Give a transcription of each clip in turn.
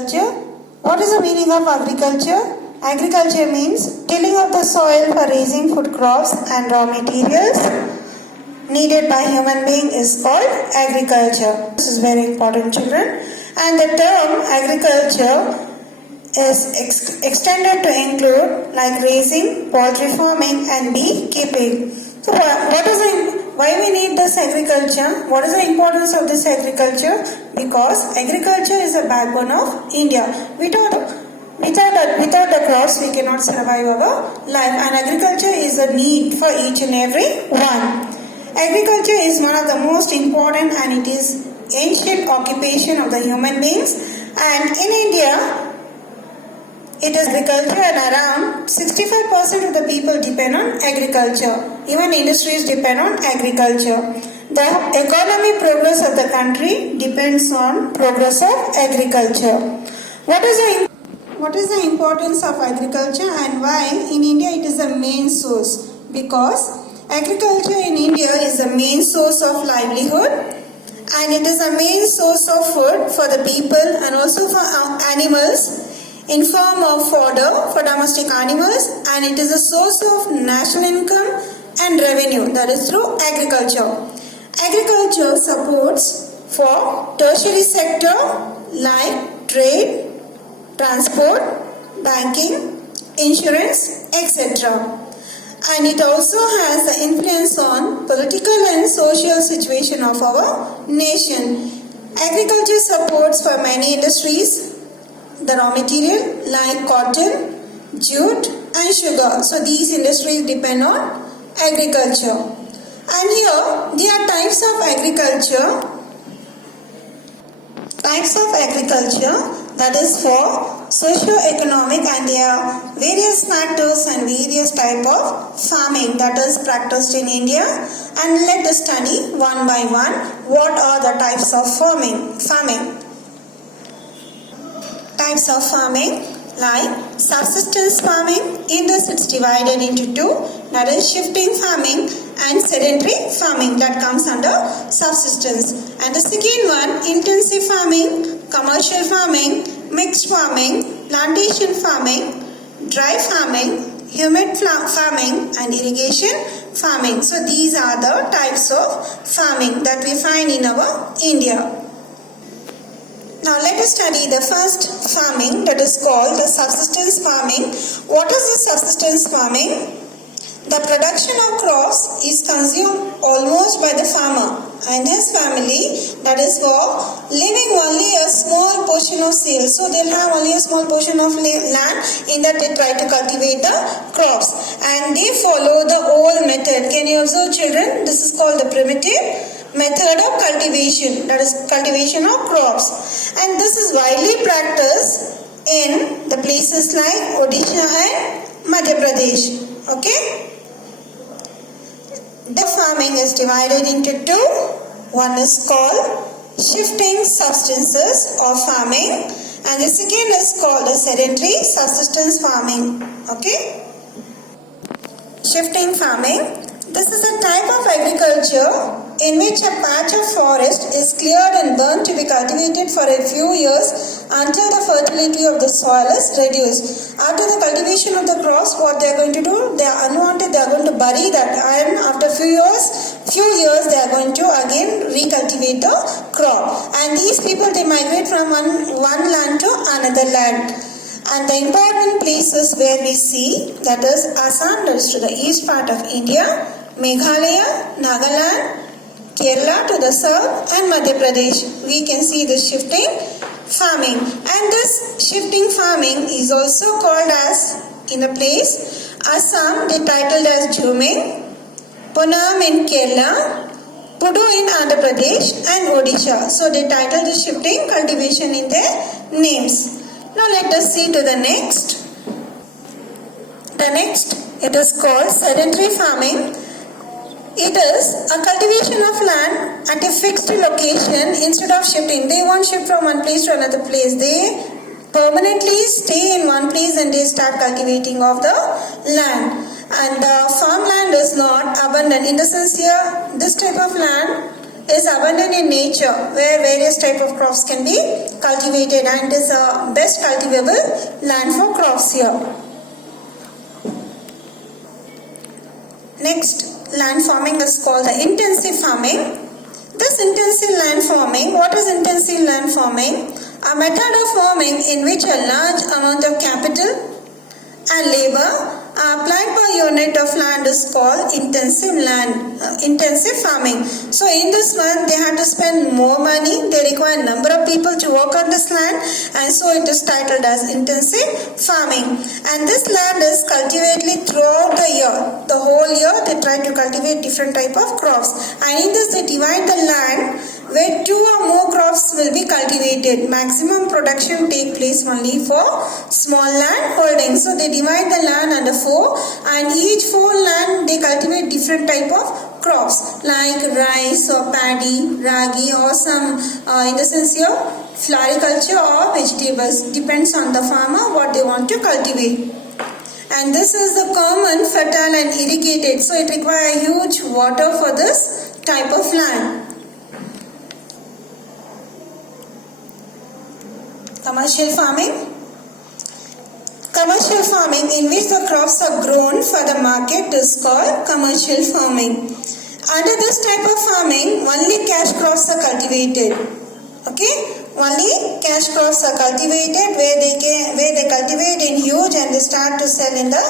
Agriculture. What is the meaning of agriculture? Agriculture means tilling of the soil for raising food crops and raw materials needed by human being is called agriculture. This is very important, children. And the term agriculture is extended to include like raising, poultry farming and beekeeping. So why we need this agriculture? What is the importance of this agriculture? Because agriculture is the backbone of India. Without the crops, we cannot survive our life, and agriculture is a need for each and every one. Agriculture is one of the most important, and it is ancient occupation of the human beings. And in India, it is agriculture, and around 65% of the people depend on agriculture. Even industries depend on agriculture. The economic progress of the country depends on progress of agriculture. What is the importance of agriculture and why in India it is the main source? Because agriculture in India is the main source of livelihood, and it is the main source of food for the people and also for animals in form of fodder for domestic animals, and it is a source of national income and revenue, that is through agriculture. Agriculture supports for tertiary sector like trade, transport, banking, insurance, etc. And it also has the influence on political and social situation of our nation. Agriculture supports for many industries the raw material like cotton, jute and sugar. So these industries depend on agriculture. And here there are types of agriculture. That is for socio-economic, and there are various factors and various type of farming that is practiced in India. And let us study one by one what are the types of farming. Types of farming like subsistence farming. In this it's divided into two, that is shifting farming and sedentary farming, that comes under subsistence. And the second one, intensive farming, commercial farming, mixed farming, plantation farming, dry farming, humid farming and irrigation farming. So these are the types of farming that we find in our India. Now let us study the first farming, that is called the subsistence farming. What is the subsistence farming? The production of crops is consumed almost by the farmer and his family, that is for leaving only a small portion of sales. So they'll have only a small portion of land, in that they try to cultivate the crops, and they follow the old method. Can you observe, children? This is called the primitive method of cultivation, that is cultivation of crops, and this is widely practiced in the places like Odisha and Madhya Pradesh. Okay, the farming is divided into two. One is called shifting substances of farming, and the second is called the sedentary subsistence farming. Okay, shifting farming. This is a type of agriculture in which a patch of forest is cleared and burnt to be cultivated for a few years until the fertility of the soil is reduced. After the cultivation of the crops, what they are going to do? They are unwanted, they are going to bury that, and after few years they are going to again recultivate the crop. And these people, they migrate from one land to another land. And the important places where we see, that is Assam, that is to the east part of India, Meghalaya, Nagaland, Kerala to the south, and Madhya Pradesh. We can see the shifting farming. And this shifting farming is also called as, in the place Assam, they titled as Jhuming, Punam in Kerala, Pudu in Andhra Pradesh, and Odisha. So they titled the shifting cultivation in their names. Now let us see to the next. It is called sedentary farming. It is a cultivation of land at a fixed location instead of shifting. They won't shift from one place to another place. They permanently stay in one place and they start cultivating of the land. And the farmland is not abundant. In the sense here, this type of land is abundant in nature, where various type of crops can be cultivated, and is a best cultivable land for crops here. Next, land farming is called the intensive farming. This intensive land farming, what is intensive land farming? A method of farming in which a large amount of capital and labor are applied per unit of land is called intensive farming. So in this one they have to spend more money, they require number of people to work on this land, and so it is titled as intensive farming. And this land is cultivated throughout the year. The whole year they try to cultivate different type of crops, and in this they divide the land where 2 or more crops will be cultivated. Maximum production take place only for small land holdings. So they divide the land under 4, and each 4 land they cultivate different type of crops like rice or paddy, ragi, or some in the sense here floriculture or vegetables. Depends on the farmer what they want to cultivate. And this is the common, fertile and irrigated. So it requires huge water for this type of land. Commercial farming. Commercial farming in which the crops are grown for the market is called commercial farming. Under this type of farming, only cash crops are cultivated. Okay, only cash crops are cultivated where they cultivate in huge and they start to sell in the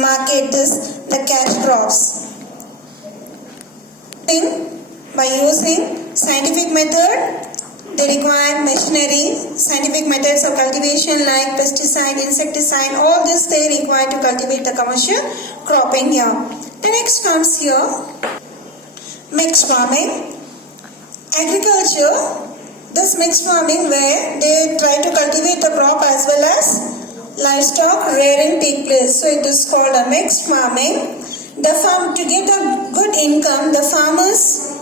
market. The cash crops. By using scientific method. They require machinery, scientific methods of cultivation like pesticide, insecticide, all this they require to cultivate the commercial cropping here. The next comes here, mixed farming. Agriculture, this mixed farming where they try to cultivate the crop as well as livestock rearing take place. So it is called a mixed farming. To get a good income, the farmers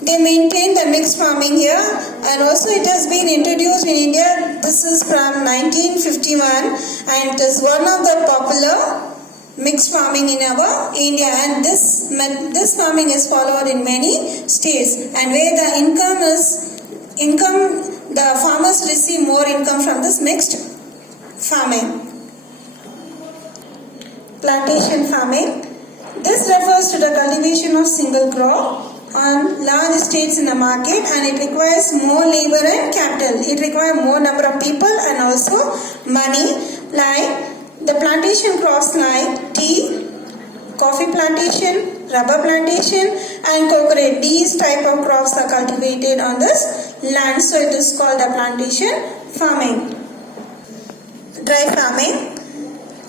they maintain the mixed farming here, and also it has been introduced in India. This is from 1951, and it is one of the popular mixed farming in our India, and this farming is followed in many states, and where the the farmers receive more income from this mixed farming. Plantation farming. This refers to the cultivation of single crop on large estates in the market, and it requires more labor and capital. It requires more number of people and also money. Like the plantation crops like tea, coffee plantation, rubber plantation and coconut. These type of crops are cultivated on this land, so it is called a plantation farming. Dry farming.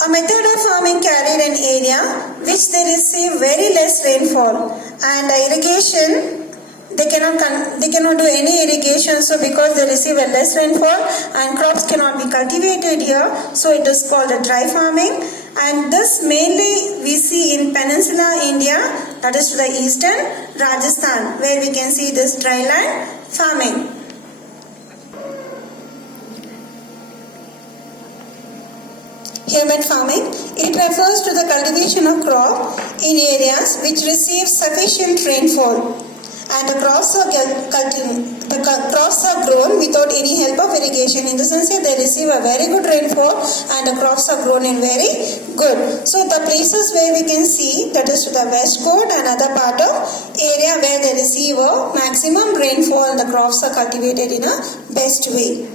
A method of farming carried an area which they receive very less rainfall, and the irrigation they cannot do any irrigation, so because they receive a less rainfall and crops cannot be cultivated here, so it is called a dry farming. And this mainly we see in Peninsular India, that is to the eastern Rajasthan, where we can see this dry land farming. Humid farming. It refers to the cultivation of crop in areas which receive sufficient rainfall, and the crops are grown without any help of irrigation. In the sense that they receive a very good rainfall and the crops are grown in very good. So the places where we can see, that is to the west coast and other part of area where they receive a maximum rainfall and the crops are cultivated in a best way.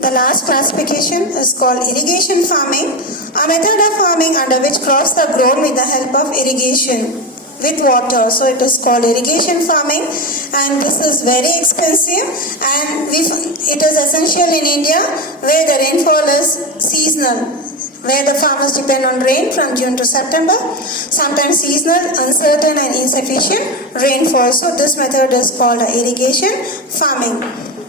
The last classification is called irrigation farming, a method of farming under which crops are grown with the help of irrigation with water. So it is called irrigation farming, and this is very expensive, and it is essential in India where the rainfall is seasonal, where the farmers depend on rain from June to September, sometimes seasonal, uncertain and insufficient rainfall. So this method is called irrigation farming.